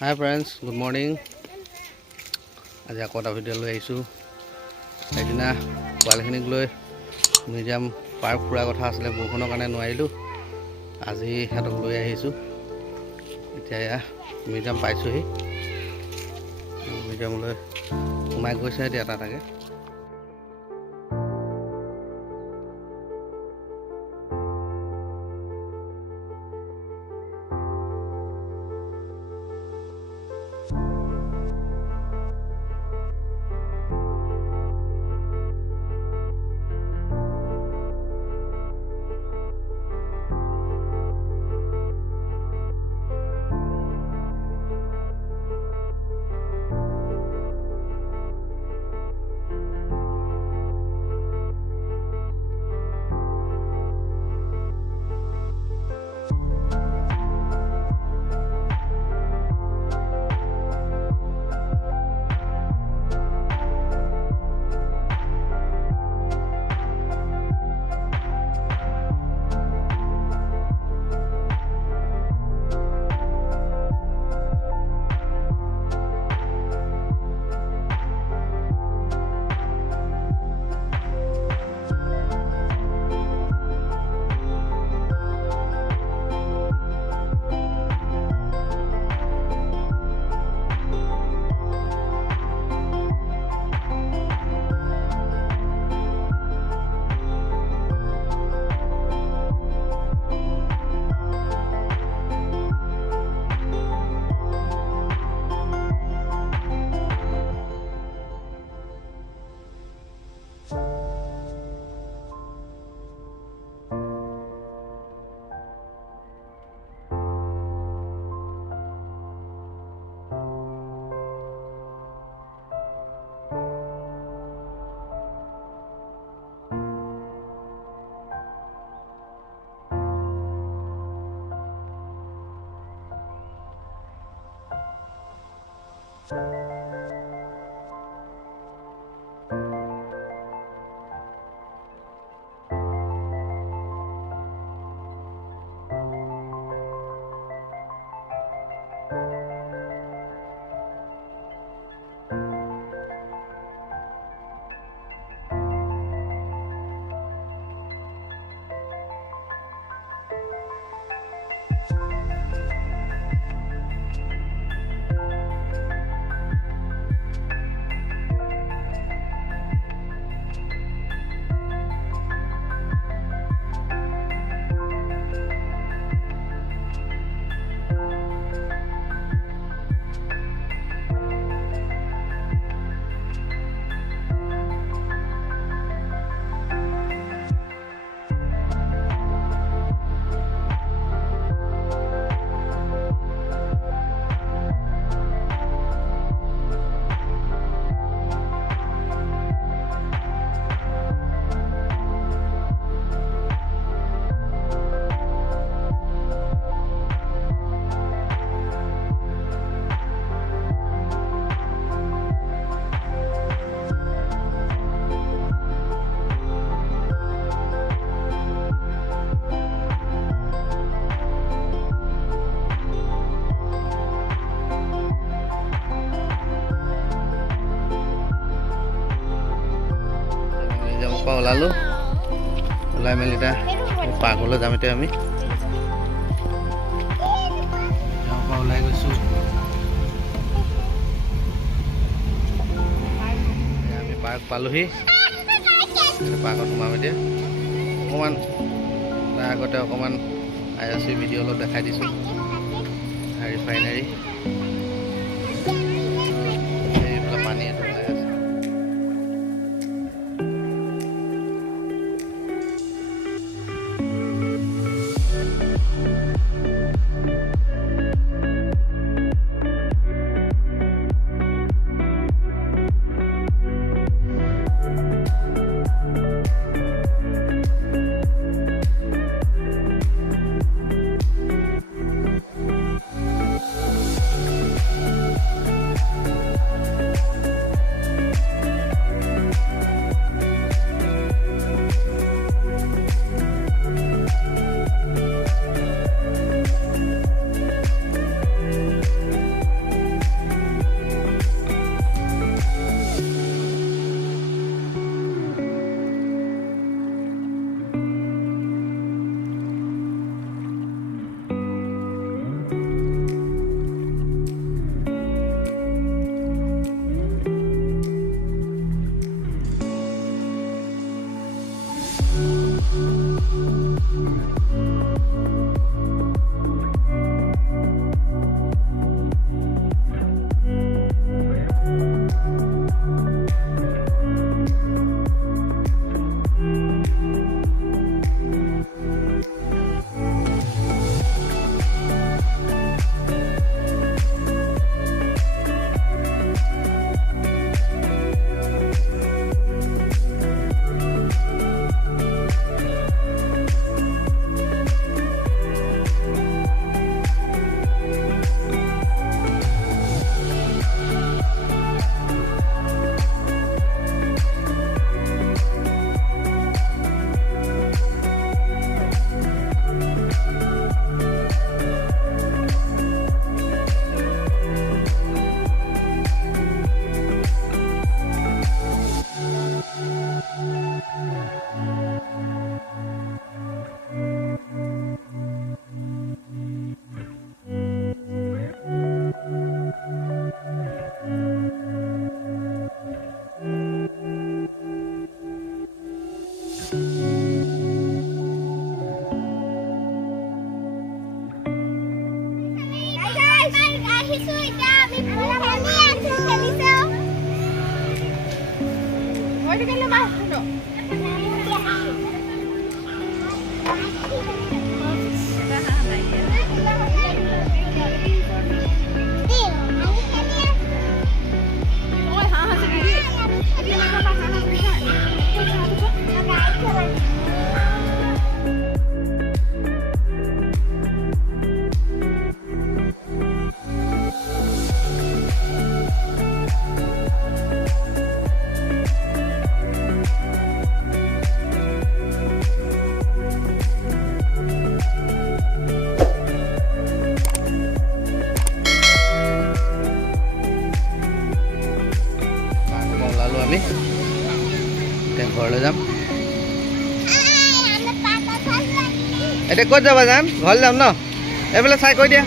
Hi friends, good morning. আজি আকৌ এটা ভিডিঅ' লৈ আহিছোঁ। সেইদিনা পোৱালিখিনিক লৈ মিউজিয়াম পাৰ্ক ফুৰা কথা আছিলে, বৰষুণৰ কাৰণে নোৱাৰিলোঁ। আজি সিহঁতক লৈ আহিছোঁ। এতিয়া মিউজিয়াম পাইছোঁহি। মিউজিয়ামলৈ সোমাই গৈছে এতিয়া এটা এটাকৈ। ওলালোঁ, ওলাই মেলি এতিয়া পাৰ্কলৈ যাম। এতিয়া আমি গাঁৱৰ পৰা ওলাই গৈছোঁ। আমি পাৰ্ক পালোহি। পাৰ্কত সোমাম এতিয়া। অকণমান তাৰ আগতে অকণমান IOC ভিডিঅ' অলপ দেখাই দিছোঁ। ৰিফাইনাৰী এইফালে পানী এইটো ওলাই আছে। ওলালোঁ আমি এতিয়া ঘৰলৈ যাম। এতিয়া ক'ত যাবা জান? ঘৰলৈ যাম ন? এইফালে চাই কৈ দিয়া।